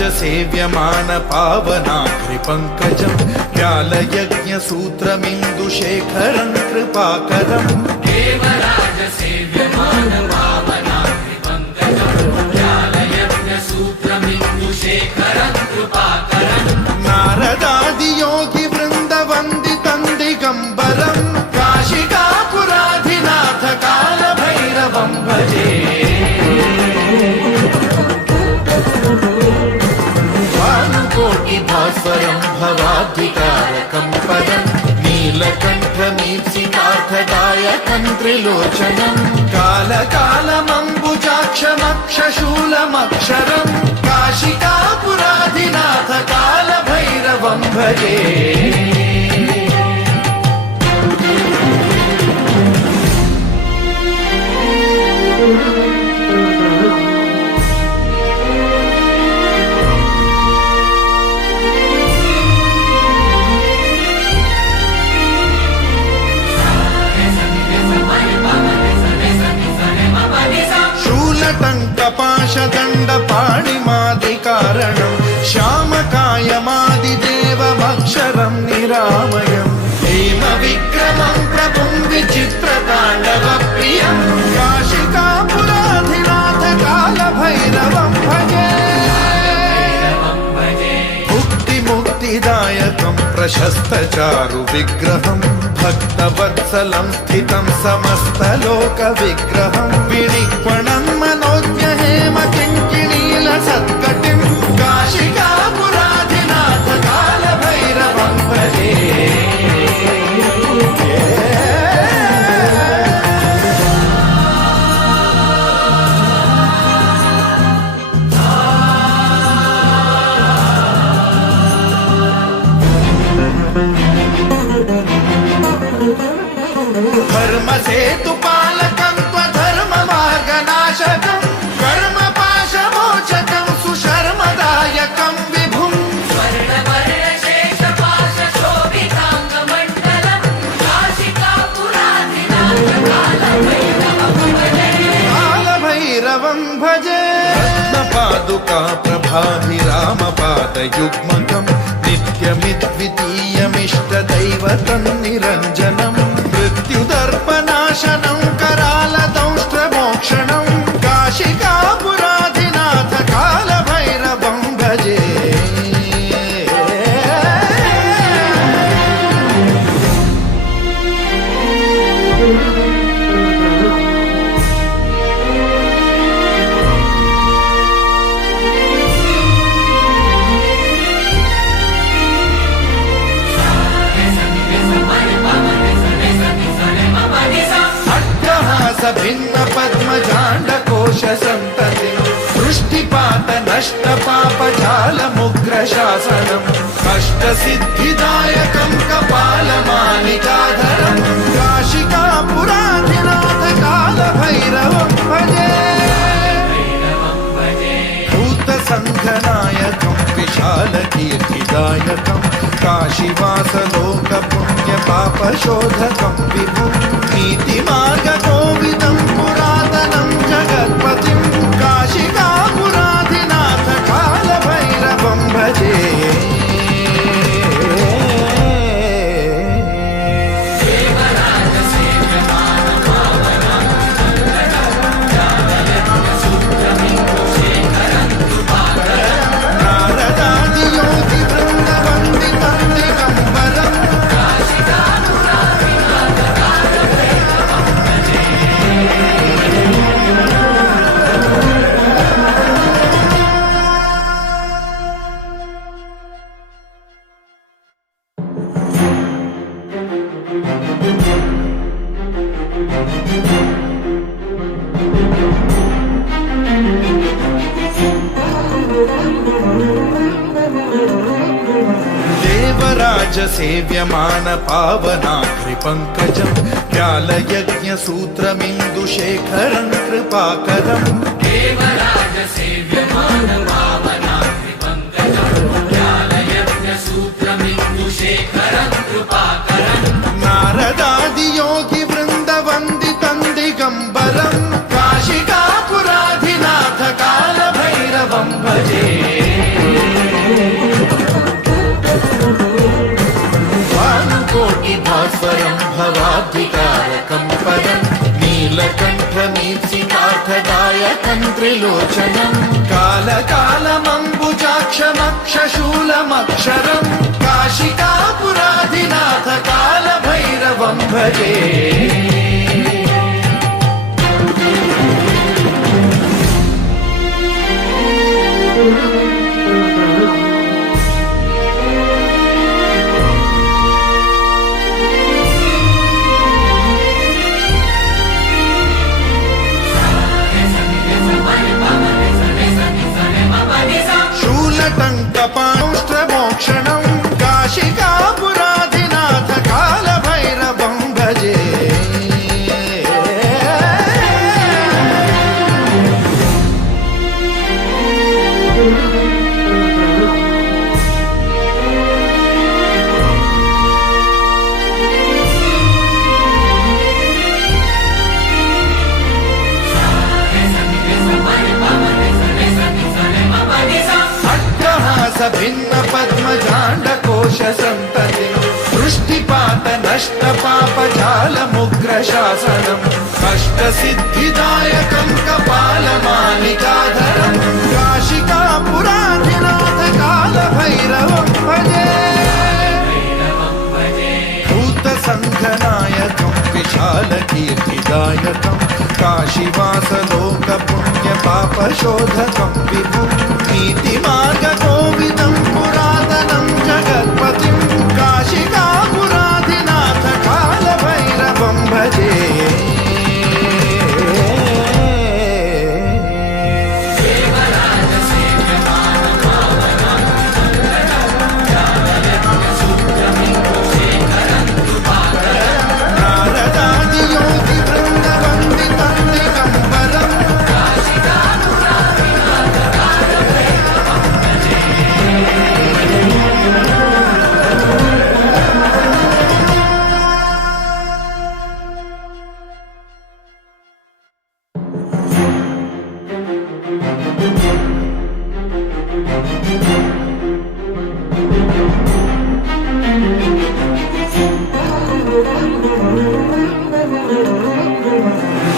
सेव्यमान पावनाग्रिपङ्कजं व्यालयज्ञसूत्रमिन्दुशेखरं कृपाकरं देवराज सेव्यमान पावनाग्रिपङ्कजं व्यालयज्ञसूत्रमिन्दुशेखरं कृपाकरं नारदादियोगि वृन्दवन्दितं दिगम्बरं काशिकापुराधिनाथ कालभैरवं भजे भास्वरं भवाधिकारकं पदं नीलकण्ठमीप्सितार्थदायकं त्रिलोचनं कालकालमम्बुजाक्षमक्षशूलमक्षरं काशिकापुराधिनाथ कालभैरवं भजे शूलटङ्कपाशदण्डपाणिमादिकारणं श्यामकायमादिदेवमक्षरं निरामयं हेमविक्रमं प्रभुं विचित्रताण्डवप्रियं काशिकापुराधिनाथ कालभैरवं भजे मुक्तिदायकं प्रशस्तचारुविग्रहं भक्तवत्सलं स्थितं समस्तलोकविग्रहं विनिक्वणं मनोज्ञहेमकिङ्किणीलसत्कटिं काशिकापुराधिनाथ कालभैरवं भजे धर्मसेतुपालकं त्वधर्ममार्गनाशकं कर्मपाशमोचकं सुशर्मदायकं विभुं स्वर्णवर्णशेषपाशशोभिताङ्गमण्डलं काशिकापुराधिनाथ कालभैरवं भजे रत्नपादुका प्रभाभिरामपादयुग्मकं नित्यमिद्वितीयमिष्टदैवतं निरञ्जनं मृत्युदर्पनाशनं करालदंष्ट्रमोक्षणं काशिकापुराधिनाथ कालभैरवं भजे भिन्न पद्मजाण्डकोश सन्ततिं वृष्टिपात नष्ट पापजालमुग्रशासनं कष्टसिद्धिदायकं कपालमालिकाधरं काशिकापुराधिनाथ कालभैरवं भजे भूतसङ्घनायकं विशालकीर्तिदायकं काशीवासलोकपुण्यपापशोधकं विभुं नीतिमार्गकोविदं पुरातनं जगत्पतिं काशिकापुराधिनाथ कालभैरवं भजे नारदादियोगि वृन्दवन्दितं दिगम्बरं देवराज सेव्यमान पावनाग्रिपङ्कजं व्यालयज्ञसूत्रमिन्दुशेखरं कृपाकरं देवराज सेव्यमान पावनाग्रिपङ्कजं व्यालयज्ञसूत्रमिन्दुशेखरं कृपाकरं नारदादियोगि वृन्दवन्दितं दिगम्बरं काशिकापुराधिनाथ कालभैरवं भजे भास्वरं भवाब्धिकारकं परं नीलकण्ठमीप्सितार्थदायकं त्रिलोचनं कालकालमम्बुजाक्षमक्षशूलमक्षरं काशिकापुराधिनाथ कालभैरवं भजे। शूलटङ्कपाणौष्ट्रमोक्षणं काशिकापुराधिनाथ कालभैरवं भजे। भिन्न पद्मजाण्डकोश सन्ततिं वृष्टिपात नष्ट पापजालमुग्र शासनं कष्टसिद्धिदायकं कपालमालिकाधरं काशिकापुराधिनाथ कालभैरवं भजे। भूतसङ्घनायकं विशालकीर्तिदायकं काशीवासलोकपुण्यपापशोधकं विभुं नीतिमार्गकोविदं पुरातनं जगत्पतिं काशिकापुराधिनाथ कालभैरवं भजे।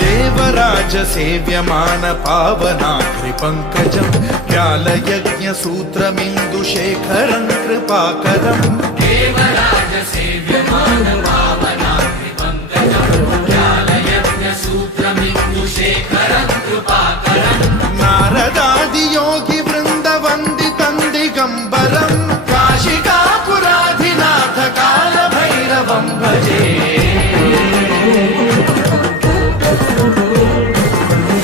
देवराज सेव्यमान पावनाग्रिपङ्कजं व्यालयज्ञसूत्रमिन्दुशेखरं कृपाकरं देवराज सेव्यमान पावनाग्रिपङ्कजं व्यालयज्ञसूत्रमिन्दुशेखरं कृपाकरं नारदादियोगिवृन्दवन्दितं दिगम्बरं काशिकापुराधिनाथ कालभैरवं भजे।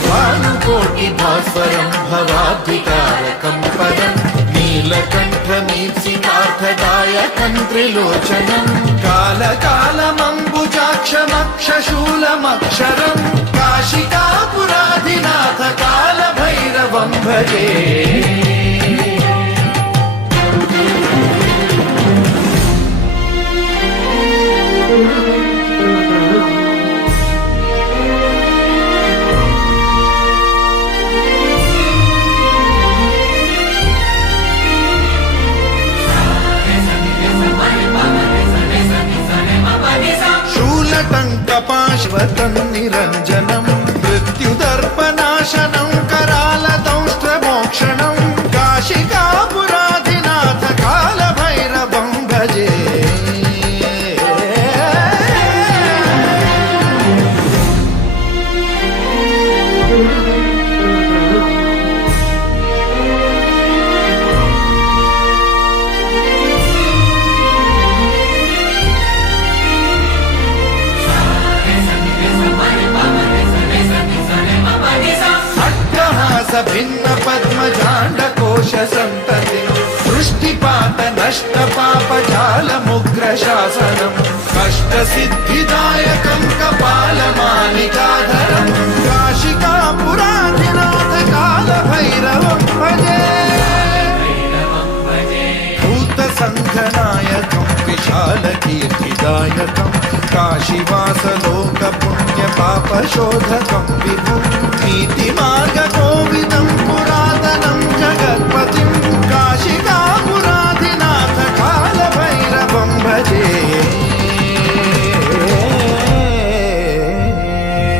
भानुकोटिभास्वरं भवाब्धिकारकं परं नीलकण्ठमीप्सितार्थदायकं त्रिलोचनं कालकालमम्बुजाक्षमक्षशूलमक्षरं काशिकापुराधिनाथ कालभैरवं भजे। शूलटङ्कपाशवतन्निरञ्जनं मृत्युदर्पनाशनं करालदंष्ट्रमोक्षणं काशिकापुराधिनाथ कालभैरवं भजे। भिन्न पद्मजाण्डकोश सन्ततिं वृष्टिपात नष्ट पापजालमुग्र शासनं कष्टसिद्धिदायकं कपालमालिकाधरं काशिकापुराधिनाथ कालभैरवं भजे। भूतसङ्घनायकं विशालकीर्तिदायकं काशीवासलोकपुण्यपापशोधकं विभुं नीतिमार्गकोविदं